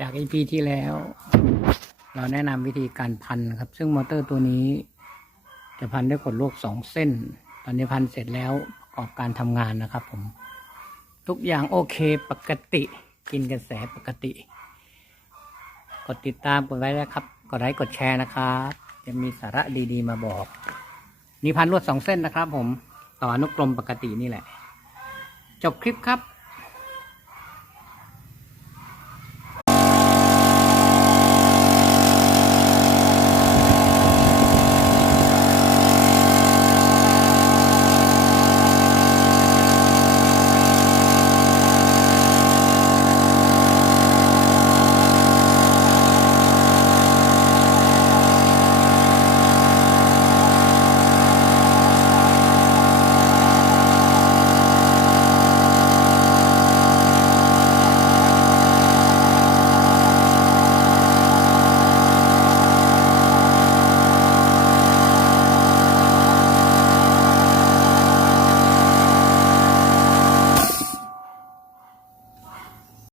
จาก EP ที่แล้ว เราแนะนำวิธีการพันครับซึ่งมอเตอร์ตัวนี้จะพันด้วยขดลวด2 เส้นตอนนี้พันเสร็จแล้วประกอบการทำงานนะครับผมทุกอย่างโอเคปกติกินกระแสปกติกดติดตามกดไลค์นะครับกดไลค์กดแชร์นะครับจะมีสาระดีๆมาบอกนี่พันลวด2 เส้นนะครับผมต่ออนุกรมปกตินี่แหละจบคลิปครับ